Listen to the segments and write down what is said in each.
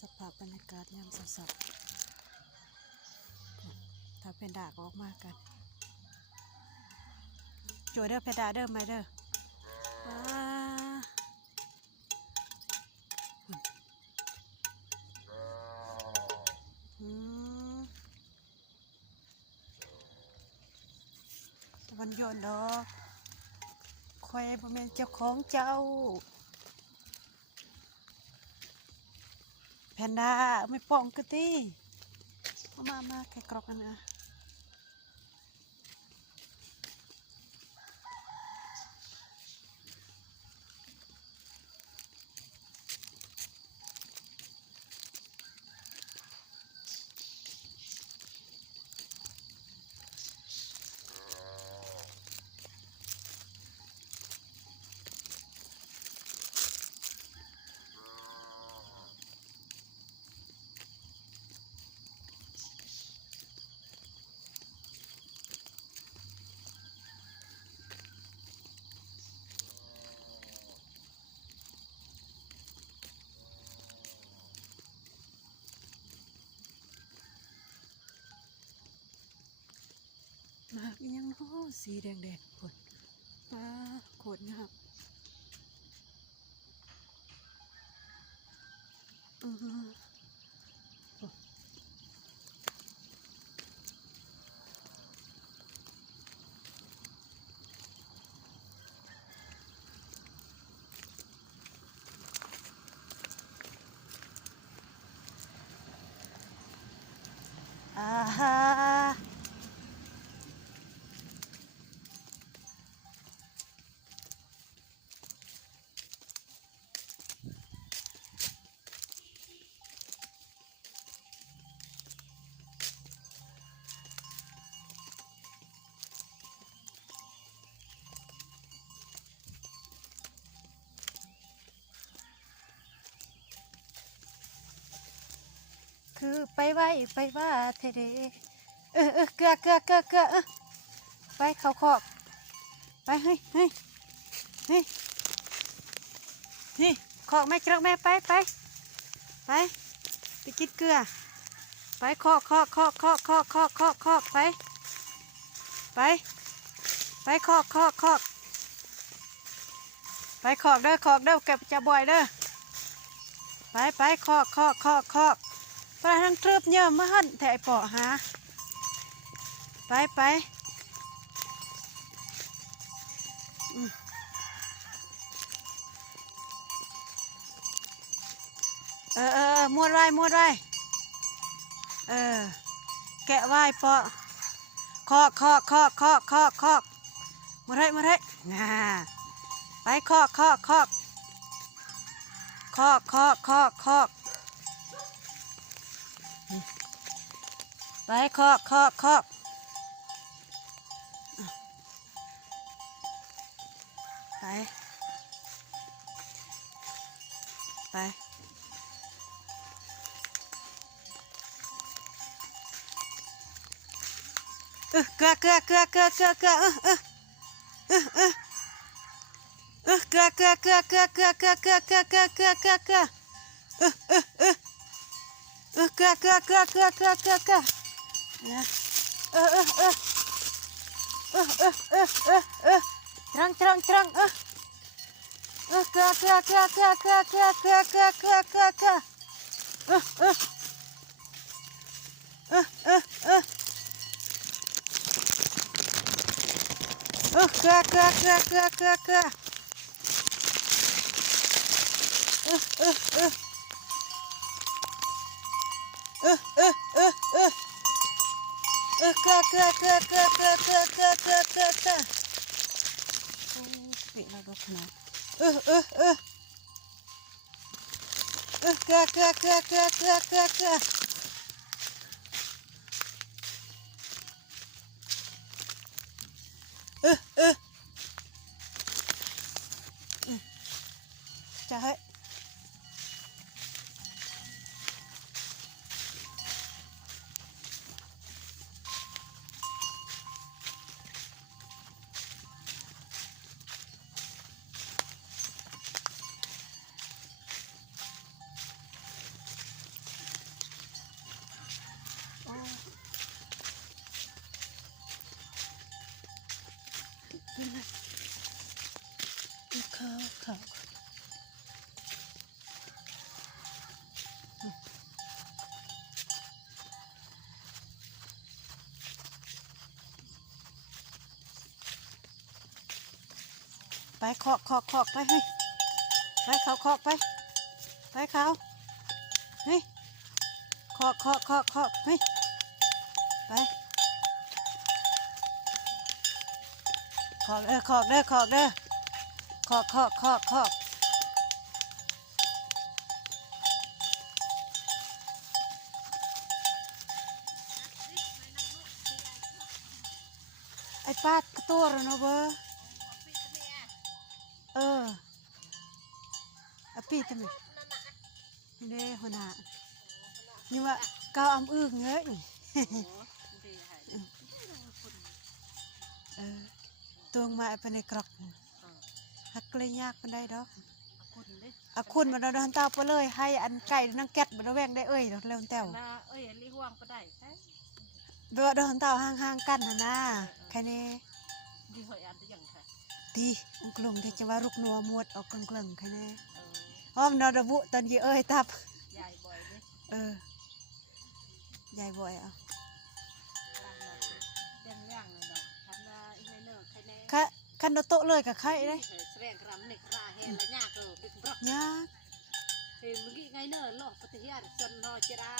สภาพบรรยากาศยามเช้าๆถ้าเป็นดากออกมากันจ่วยเด้อเพดาเด้อไม่เด้อวันย้อนดอกคอยบ่แม่นเจ้าของเจ้าแพนด้าไม่ป้องกะตีมาแค่กรอกกันนะหมากยังโอ้สีแดงปวดปลาโคตรงามฮะคือไปไว้ไปว่าเทเดเกลือไปเขาคอกไปเฮ้ยคอกแม่เกลือแม่ไปไปกินเกลือไปคอกไปคอกไปคอกเด้อเก็บจะบ่อยเด้อไปคอกไปทั้งเตรียมเยอะมาหั่นแถปอหาไปม้วนไว้แกะไว้ปอคอกมาได้น่าไปคอกไปคอกไปเกลือเกลือเกลือเกลือเกลือเกลือตรังเกลือปิดแล้วก็ขนาดเกลือจะให้ ไปขอกไปเฮ้ยไปเขาขอกไปเขาเฮ้ยขอกเฮ้ยไปขอกเด้อขอกไอ้ป้ากระตัวแล้วเนาะเบอร์อะปีทำไมนี่หัวหน้านี่ว่าก้าวอำอึ้งเงี้ยตัวมาไปในกรอกฮักเลยยากมันได้ดอกคุณมาเราเดินเต้าไปเลยให้อันไก่นั่งแก๊สมาเราแวงได้เอ้ยเราเร็วเต้าลิห่วงไปได้เบื่อเดินเต้าห่างกันนะแค่นี้ดีหอยอันยังค่ะดีองค์ลงที่จะว่ารุกนัวมวดออกกลางแค่นี้อ้อมนอระบุตอนยี่เอ้ยตับใหญ่บ่อยเลยใหญ่บ่อยขันโตเลยกับไข่ได้แสดงรำเนกราเฮลยากเลยเป็นรอกยากเฮ้ยมึงกี่ไงเนอหลอกปฏิญาณจนรอเจรา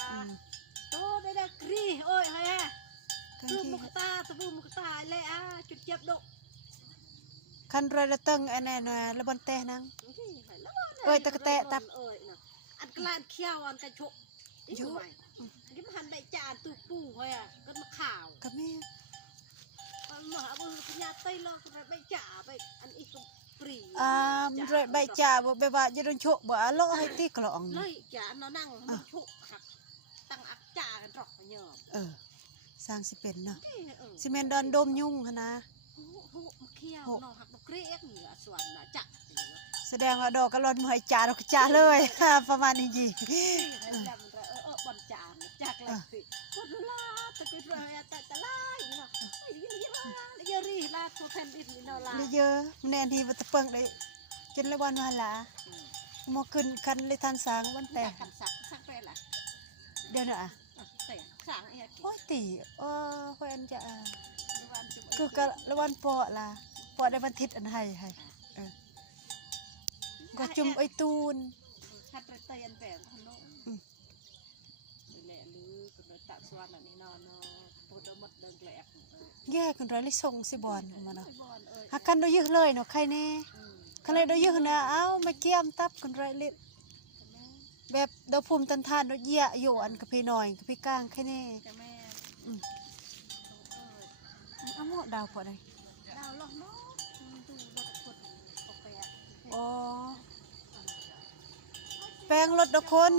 โตได้กรีโอ้ยเฮ้ยตูมุกตาตูมุกตาเลยจุดเจ็บดุขันรอยละตึงอันนั้นละบนเตะนังตะกะเตะตับอันกลานเขี้ยวอันกระชกยุ่งยิ่งหันได้จานตูปูเฮ้ยก็มาข่าวก็ไม่มหาบุรุษญาติลอกใบจ่าไปอันอีกปรีใบจ่าบ่ใบว่าจะโดนโชกบ่โลให้ตีกลองเลยจ่าเนานั่งมันโชกหักตั้งอักจ่ากันรอกเยอะสร้างสิเป็นเนาะซีเมนดอนดมยุ่งนะมาเขี้ยวเนาะหักดอกเรียกเหนือส่วนน่ะจักแสดงว่าดอกกระลอนหอยจ่าดอกจ่าเลยประมาณนี้จีบอลจ่าจักเลยสิคนละตะกุยตะไล่เนาะเยอะรีลาทุกแผ่นดินนี่เนาะลาเยอะมันแน่ดีว่าตะเปิงได้จนละวันวันละมอขึ้นคันเลยทันสางวันแต่คันสักไปละเดี๋ยวนะแต่สางโอ้ยตีแฟนจะคือกะละวันปอละปอได้วันทิศอันให้ก็จุ่มไอตูนคัดเตยอันแปลงพนมแหละหรือคนตัดส่วนอันนี้นอนปวดหมดเดินแหลกแย่กันไรลิส่งสิบอลมาเนาะหักกันโดยยืดเลยเนาะใครเน่ใครเลยโดยยืดนะเอ้ามาเกี่ยมตับกันไรลิแบบดาวภูมิตันทานโดยเยี่ยโยอันกับพี่หน่อยกับพี่ก้างใครเน่เอาหมดดาวพอได้ดาวหลอกเนาะดูรถคนโอ้แปลงรถดอกคน